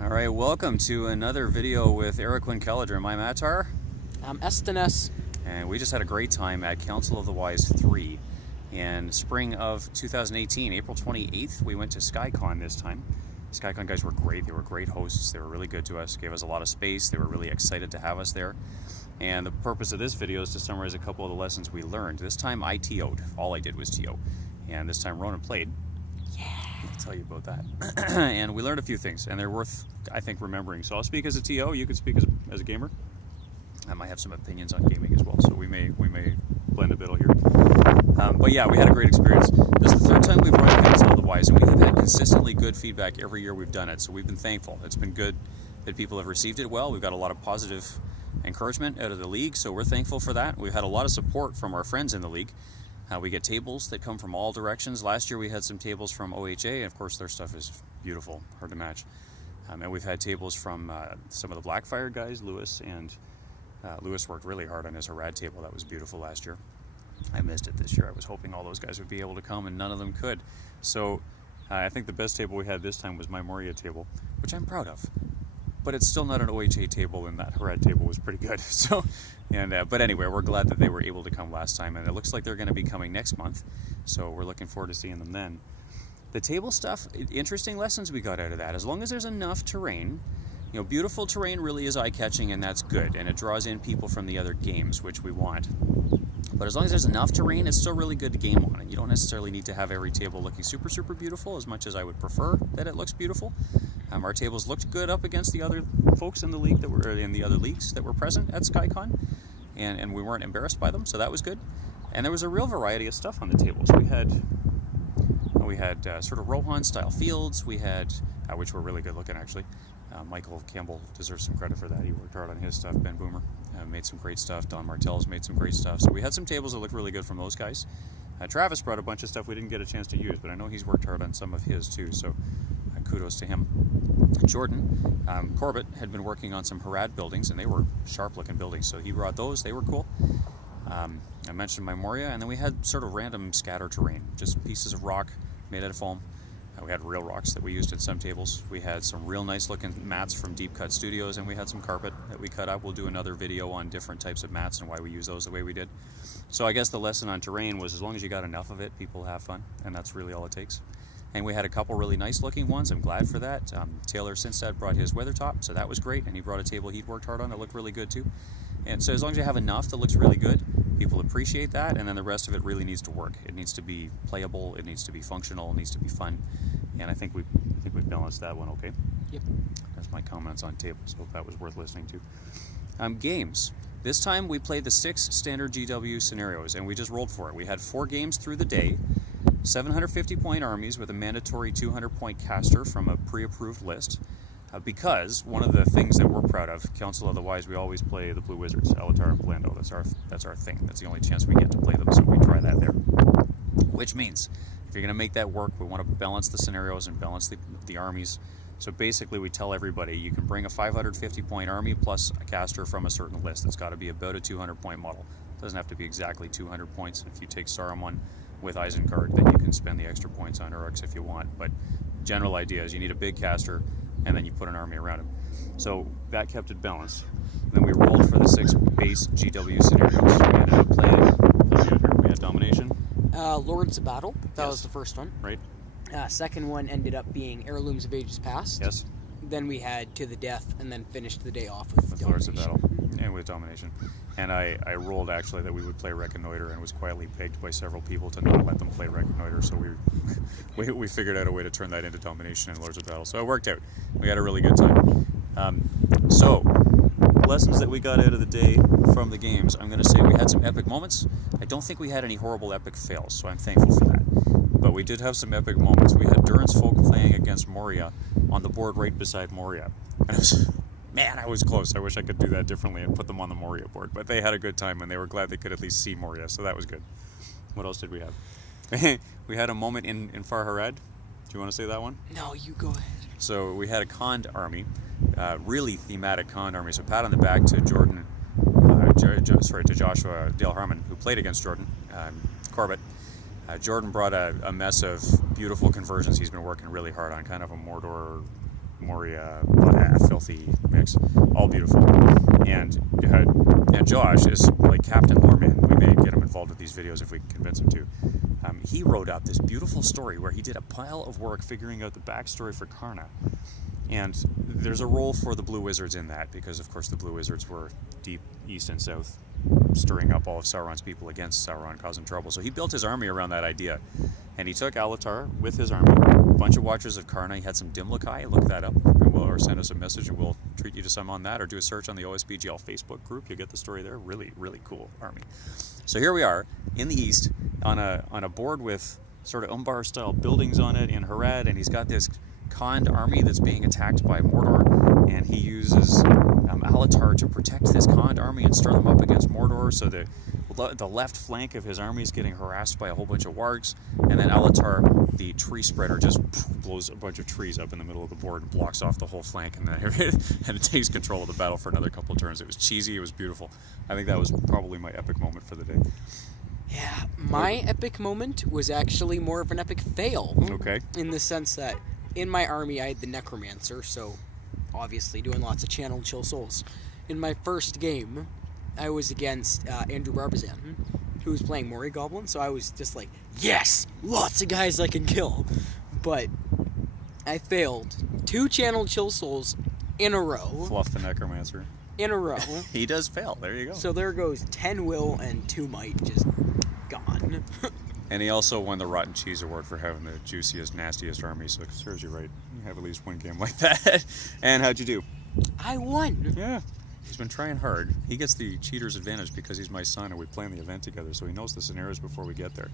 All right, welcome to another video with Eric Quinn-Kellidrum. I'm Atar. I'm Estanesse. And we just had a great time at Council of the Wise 3 in spring of 2018, April 28th. We went to Skycon this time. Skycon guys were great. They were great hosts. They were really good to us, gave us a lot of space. They were really excited to have us there. And the purpose of this video is to summarize a couple of the lessons we learned. This time I TO'd. All I did was TO. And this time Ronan played. I'll tell you about that. And we learned a few things, and they're worth, I think, remembering. So I'll speak as a TO. You can speak as a gamer. I might have some opinions on gaming as well, so we may blend a bit here. But yeah, we had a great experience. This is the third time we've run Council of the Wise, and we have had consistently good feedback every year we've done it. So we've been thankful. It's been good that people have received it well. We've got a lot of positive encouragement out of the league, so we're thankful for that. We've had a lot of support from our friends in the league. We get tables that come from all directions. Last year we had some tables from OHA, and of course their stuff is beautiful, hard to match. And we've had tables from some of the Blackfire guys, Lewis, and Lewis worked really hard on his Harad table. That was beautiful last year. I missed it this year. I was hoping all those guys would be able to come, and none of them could. So I think the best table we had this time was my Moria table, which I'm proud of. But it's still not an OHA table, and that Harad table was pretty good. So, but anyway, we're glad that they were able to come last time, and it looks like they're going to be coming next month. So we're looking forward to seeing them then. The table stuff, interesting lessons we got out of that. As long as there's enough terrain, beautiful terrain really is eye-catching, and that's good, and it draws in people from the other games, which we want. But as long as there's enough terrain, it's still really good to game on it. You don't necessarily need to have every table looking super, super beautiful, as much as I would prefer that it looks beautiful. Our tables looked good up against the other folks in the league that were in the other leagues that were present at Skycon, and we weren't embarrassed by them, so that was good. And there was a real variety of stuff on the tables. We had sort of Rohan style fields. We had which were really good looking actually. Michael Campbell deserves some credit for that. He worked hard on his stuff. Ben Boomer made some great stuff. Don Martell's made some great stuff. So we had some tables that looked really good from those guys. Travis brought a bunch of stuff we didn't get a chance to use, but I know he's worked hard on some of his too, so kudos to him. Jordan Corbett had been working on some Harad buildings, and they were sharp looking buildings, so he brought those. They were cool. I mentioned my Moria, and then we had sort of random scatter terrain, just pieces of rock made out of foam. We had real rocks that we used at some tables. We had some real nice looking mats from Deep Cut Studios, and we had some carpet that we cut up. We'll do another video on different types of mats and why we use those the way we did. So I guess the lesson on terrain was as long as you got enough of it, people have fun, and that's really all it takes. And we had a couple really nice looking ones. I'm glad for that. Taylor Sinstad brought his Weathertop, so that was great, and he brought a table he'd worked hard on that looked really good too. And so as long as you have enough that looks really good, people appreciate that, and then the rest of it really needs to work. It needs to be playable, it needs to be functional, it needs to be fun. And I think we've balanced that one okay. Yep. That's my comments on tables. Hope that was worth listening to. Games. This time we played the 6 standard GW scenarios, and we just rolled for it. We had 4 games through the day, 750-point armies with a mandatory 200-point caster from a pre-approved list. Because one of the things that we're proud of, Council of the Wise, we always play the Blue Wizards, Atar and Blando. That's our thing. That's the only chance we get to play them, so we try that there. Which means, if you're going to make that work, we want to balance the scenarios and balance the armies. So basically we tell everybody you can bring a 550-point army plus a caster from a certain list. It's got to be about a 200-point model. It doesn't have to be exactly 200 points. If you take Saruman with Isengard, then you can spend the extra points on Uruks if you want. But general idea is you need a big caster, and then you put an army around him. So that kept it balanced. Then we rolled for the 6 base GW scenarios. We ended up playing, we had Domination. Lords of Battle. That was the first one. Right. Second one ended up being Heirlooms of Ages Past. Yes. Then we had To the Death, and then finished the day off with Lords of Battle and with Domination. And I rolled actually that we would play Reconnoiter, and was quietly begged by several people to not let them play Reconnoiter, so we figured out a way to turn that into Domination and Lords of Battle. So it worked out. We had a really good time. So lessons that we got out of the day from the games, I'm going to say we had some epic moments. I don't think we had any horrible epic fails, so I'm thankful for that. But we did have some epic moments. We had Durance folk playing against Moria on the board right beside Moria. And I was close. I wish I could do that differently and put them on the Moria board. But they had a good time, and they were glad they could at least see Moria, so that was good. What else did we have? We had a moment in Far Harad. Do you want to say that one? No, you go ahead. So we had a Khand army, really thematic Khand army. So pat on the back to Jordan, to Joshua Dale Harmon, who played against Jordan Corbett. Jordan brought a mess of beautiful conversions he's been working really hard on, kind of a Mordor Moria, filthy mix, all beautiful. And Josh is like Captain Loreman. We may get him involved with these videos if we can convince him to. He wrote up this beautiful story where he did a pile of work figuring out the backstory for Karna. And there's a role for the Blue Wizards in that, because of course the Blue Wizards were deep east and south, stirring up all of Sauron's people against Sauron, causing trouble. So he built his army around that idea. And he took Alatar with his army, a bunch of Watchers of Karna. He had some Dimlikai, look that up, or send us a message and we'll treat you to some on that, or do a search on the OSBGL Facebook group. You'll get the story there. Really, really cool army. So here we are in the east on a board with sort of Umbar-style buildings on it in Harad, and he's got this Khand army that's being attacked by Mordor, and he uses Alatar to protect this Khand army and stir them up against Mordor. So the left flank of his army is getting harassed by a whole bunch of wargs, and then Alatar, the tree spreader, just blows a bunch of trees up in the middle of the board and blocks off the whole flank, and then and it takes control of the battle for another couple of turns. It was cheesy, it was beautiful. I think that was probably my epic moment for the day. Yeah, my epic moment was actually more of an epic fail. Okay. In the sense that in my army I had the Necromancer, so obviously doing lots of channeled chill souls. In my first game, I was against Andrew Barbazan, who was playing Mori Goblin, so I was just like, yes! Lots of guys I can kill! But I failed 2 channeled chill souls in a row. Fluff the Necromancer. In a row. He does fail, there you go. So there goes 10 will and 2 might, just gone. And he also won the Rotten Cheese Award for having the juiciest, nastiest army, so it serves you right. You have at least one game like that. And how'd you do? I won! Yeah. He's been trying hard. He gets the cheater's advantage because he's my son and we plan the event together, so he knows the scenarios before we get there.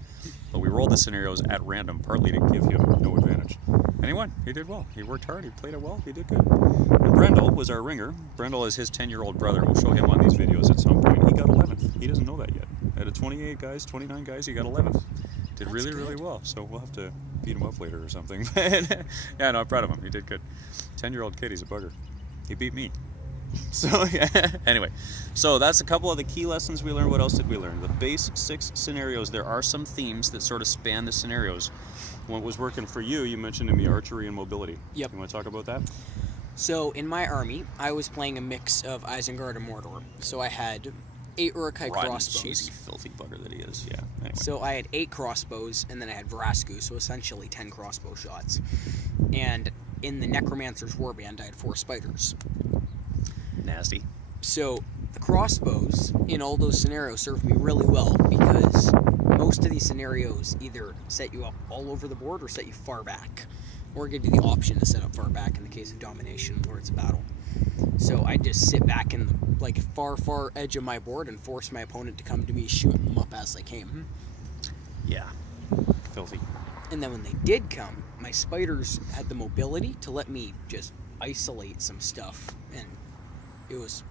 But we rolled the scenarios at random, partly to give him no advantage. And he won. He did well. He worked hard. He played it well. He did good. And Brendel was our ringer. Brendel is his 10-year-old brother. We'll show him on these videos at some point. He got 11th. He doesn't know that yet. Out of 28 guys, 29 guys, he got 11th. Did That's really, good. really well. So we'll have to beat him up later or something. Yeah, no, I'm proud of him. He did good. 10-year-old kid, he's a bugger. He beat me. So, yeah. Anyway, so that's a couple of the key lessons we learned. What else did we learn? The base 6 scenarios. There are some themes that sort of span the scenarios. What was working for you, you mentioned to me archery and mobility. Yep. You want to talk about that? So in my army, I was playing a mix of Isengard and Mordor. So I had 8 Uruk-hai Rotten, crossbows. cheesy, filthy bugger that he is. Yeah. Anyway. So I had 8 crossbows, and then I had Vrasku, so essentially 10 crossbow shots. And in the Necromancer's warband, I had 4 spiders. Nasty. So the crossbows in all those scenarios served me really well because most of these scenarios either set you up all over the board or set you far back, or give you the option to set up far back in the case of domination and Lords of Battle. So I just sit back in the far edge of my board and force my opponent to come to me, shooting them up as they came. Yeah. Filthy. And then when they did come, my spiders had the mobility to let me just isolate some stuff, and it was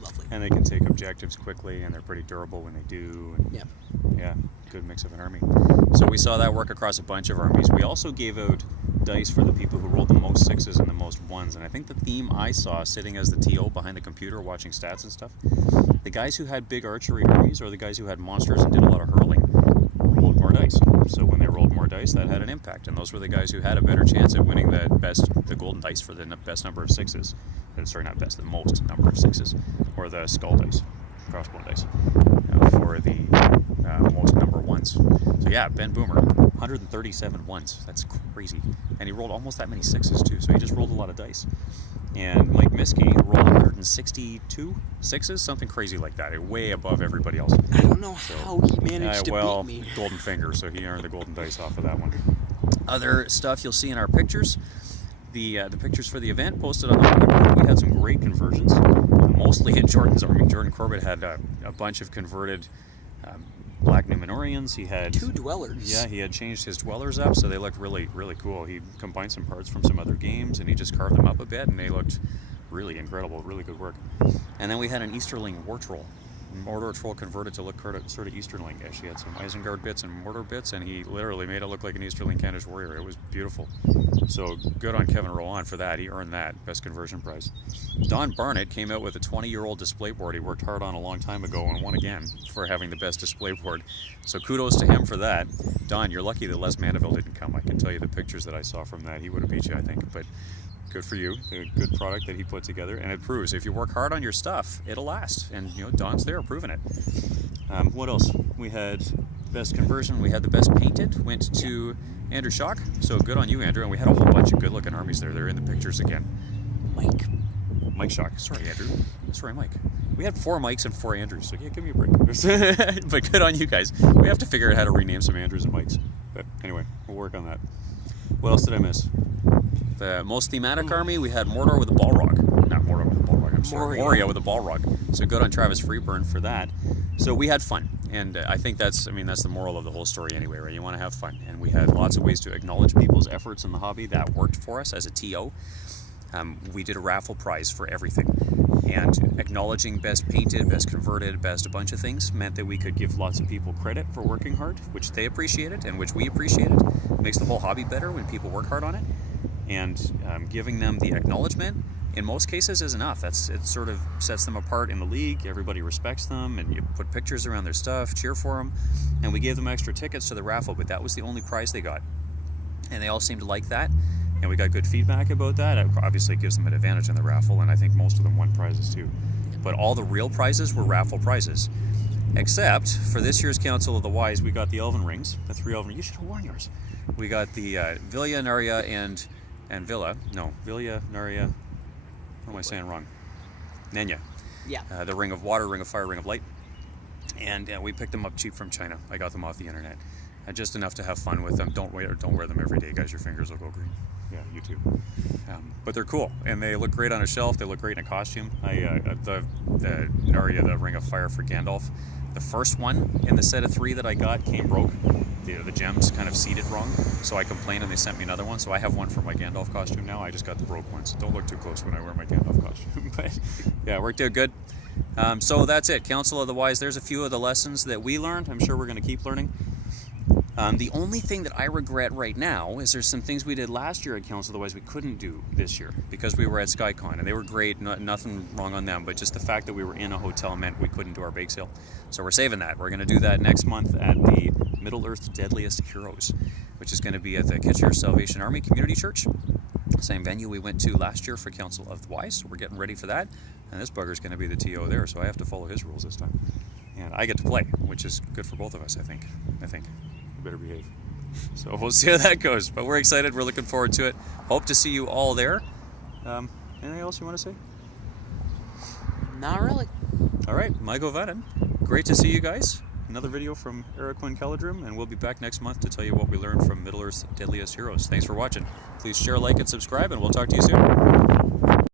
lovely. And they can take objectives quickly, and they're pretty durable when they do. And Yep. Yeah, good mix of an army. So we saw that work across a bunch of armies. We also gave out dice for the people who rolled the most 6s and the most 1s. And I think the theme I saw sitting as the TO behind the computer watching stats and stuff, the guys who had big archery armies or the guys who had monsters and did a lot of hurling rolled more dice. So when they rolled more dice, that had an impact. And those were the guys who had a better chance at winning the golden dice for the best number of 6s. Sorry, not best, the most number of 6s. Or the skull dice, crossbow dice, for the most number of 1s. So yeah, Ben Boomer, 137 1s. That's crazy. And he rolled almost that many 6s too, so he just rolled a lot of dice. And Mike Miskey rolled 162 6s, something crazy like that, way above everybody else. I don't know how he managed to beat me. Golden finger, so he earned the golden dice off of that one. Other stuff you'll see in our pictures. The pictures for the event posted on the board. We had some great conversions, mostly in Jordan's army. Jordan Corbett had a bunch of converted Black Numenorians. He had 2 dwellers. Yeah, he had changed his dwellers up, so they looked really, really cool. He combined some parts from some other games, and he just carved them up a bit, and they looked really incredible. Really good work. And then we had an Easterling War Troll. Mordor Troll converted to look sort of Easterling-ish. He had some Isengard bits and Mordor bits, and he literally made it look like an Easterling Kentish warrior. It was beautiful. So good on Kevin Rowan for that. He earned that best conversion prize. Don Barnett came out with a 20-year-old display board he worked hard on a long time ago and won again for having the best display board. So kudos to him for that. Don, you're lucky that Les Mandeville didn't come. I can tell you the pictures that I saw from that. He would have beat you, I think. But good for you. A good product that he put together, and it proves if you work hard on your stuff, it'll last. And you know, Don's there proving it. What else? We had best conversion. We had the best painted. Went to Andrew Schock. So good on you, Andrew. And we had a whole bunch of good-looking armies there. They're in the pictures again. Mike Schock. Sorry, Andrew. Sorry, Mike. We had 4 Mikes and 4 Andrews, so yeah, give me a break. But good on you guys. We have to figure out how to rename some Andrews and Mikes. But anyway, we'll work on that. What else did I miss? The most thematic army, we had Mordor with a Balrog. Not Mordor with a Balrog, I'm sorry. Moria with a Balrog. So good on Travis Freeburn for that. So we had fun. And I think that's the moral of the whole story anyway, right? You want to have fun. And we had lots of ways to acknowledge people's efforts in the hobby that worked for us as a TO. We did a raffle prize for everything. And acknowledging best painted, best converted, best a bunch of things meant that we could give lots of people credit for working hard, which they appreciated and which we appreciated. It makes the whole hobby better when people work hard on it. And giving them the acknowledgement, in most cases, is enough. It sort of sets them apart in the league. Everybody respects them, and you put pictures around their stuff, cheer for them. And we gave them extra tickets to the raffle, but that was the only prize they got. And they all seemed to like that. And we got good feedback about that. Obviously, it gives them an advantage in the raffle, and I think most of them won prizes too. But all the real prizes were raffle prizes. Except for this year's Council of the Wise, we got the Elven Rings, the 3 Elven. You should have worn yours. We got the Vilya, Narya, and Villa. No, Vilya, Narya. What am I saying wrong? Nenya. Yeah. The Ring of Water, Ring of Fire, Ring of Light. And we picked them up cheap from China. I got them off the internet. Just enough to have fun with them. Don't wear them every day, guys. Your fingers will go green. Yeah, you too. But they're cool, and they look great on a shelf. They look great in a costume. The Narya, the Ring of Fire for Gandalf. The first one in the set of 3 that I got came broke. The gems kind of seated wrong, so I complained and they sent me another one. So I have one for my Gandalf costume now. I just got the broke ones. Don't look too close when I wear my Gandalf costume. But yeah, it worked out good. So that's it. Council of the Wise. There's a few of the lessons that we learned. I'm sure we're going to keep learning. The only thing that I regret right now is there's some things we did last year at Council of the Wise we couldn't do this year because we were at Skycon, and they were great, nothing wrong on them, but just the fact that we were in a hotel meant we couldn't do our bake sale. So we're saving that. We're going to do that next month at the Middle-earth Deadliest Heroes, which is going to be at the Kitchener Salvation Army Community Church. Same venue we went to last year for Council of the Wise, so we're getting ready for that. And this bugger's going to be the TO there, so I have to follow his rules this time. And I get to play, which is good for both of us, I think. Better behave. So we'll see how that goes. But we're excited. We're looking forward to it. Hope to see you all there. Anything else you want to say? Not really. All right, Michael Vaden. Great to see you guys. Another video from Eric Quinn Kelladrum, and we'll be back next month to tell you what we learned from Middle-earth's Deadliest Heroes. Thanks for watching. Please share, like, and subscribe, and we'll talk to you soon.